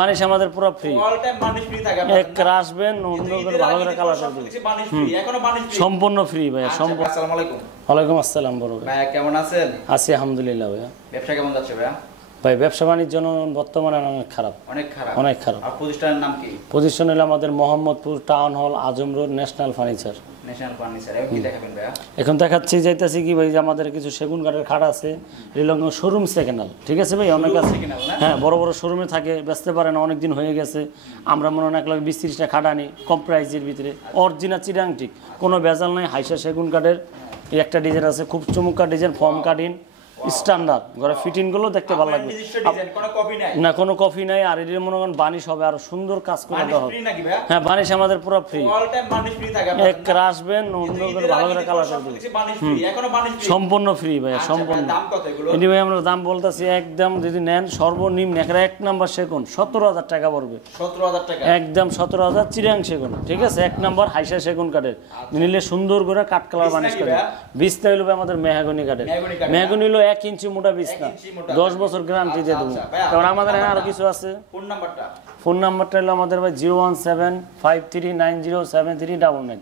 Varnish আমাদের পুরো free, all time varnish free থাকে এক আসবেন অন্য করে ভালো করে কালার করে দিবেন। বানিশ ফ্রি, এখনো বানিশ ফ্রি সম্পূর্ণ ফ্রি ভাইয়া, সম্পূর্ণ। আসসালামু আলাইকুম। ওয়ালাইকুম আসসালাম বড় ভাই। ভাই কেমন আছেন? আছি আলহামদুলিল্লাহ ভাইয়া। ব্যবসা কেমন যাচ্ছে ভাইয়া? ভাই ব্যবসা বাণিজ্য বর্তমানে অনেক খারাপ, অনেক খারাপ। অনেক খারাপ। আর প্রতিষ্ঠানের নাম কি? পজিশন হলো আমাদের Mohammadpur town hall, Azam road, National Furniture. National Furniture. এখন কি দেখাবেন ভাইয়া? এখন দেখাচ্ছি যাইতেছি কি ভাই যে আমাদের কিছু সেগুন কাঠের খাট আছে, রিলং শোরুম সেকেন্ডাল, ঠিক আছে ভাই? অনেক আছে, হ্যাঁ, বড় বড় শোরুমে থাকে, বেচতে পারে না, অনেক দিন হয়ে গেছে। আমরা মনে হয় 1,20,30টা খাট আনি কম প্রাইজের ভিতরে, অরিজিনাল চিরাং ঠিক, কোনো ভেজাল নাই। হাইসা সেগুন কাঠের এই একটা ডিজাইন আছে, খুব চমৎকার ডিজাইন, ফর্ম কাটিং স্ট্যান্ডার্ড, ঘরে ফিটিং গুলো দেখতে ভালো লাগবে না, কোনো কপি নাই। আর এর মনে করেন বানিশ হবে আরো সুন্দর কাজ করে দেওয়া হবে। হ্যাঁ, বানিশ আমাদের পুরো free, all time varnish free থাকে এক আসবেন অন্য করে ভালো করে কালার করে দিবেন। বানিশ ফ্রি, এখনো বানিশ ফ্রি সম্পূর্ণ ফ্রি ভাইয়া, সম্পূর্ণ। দাম কত এগুলো? এটি ভাই আমরা দাম বলতেছি একদম, যদি নেন সর্বনিম্ন এক নাম্বার সেগুন 17,000 টাকা পড়বে, 17,000 টাকা একদম 17,000 চিরাং সেগুন, ঠিক আছে? এক নাম্বার হাইসা সেগুন কাঠের নিলে সুন্দর করে কাঠ কালার বানিশ করে। বিছনা হইলো আমাদের মেহাগনি কাঠের, মেহাগনি হলো 1 ইঞ্চি মোটা বিছনা, 10 বছর গ্যারান্টি দিয়ে দেবো। কারণ আমাদের এখানে আরো কিছু আছে। ফোন নাম্বারটা হলো আমাদের ভাই 01753907399।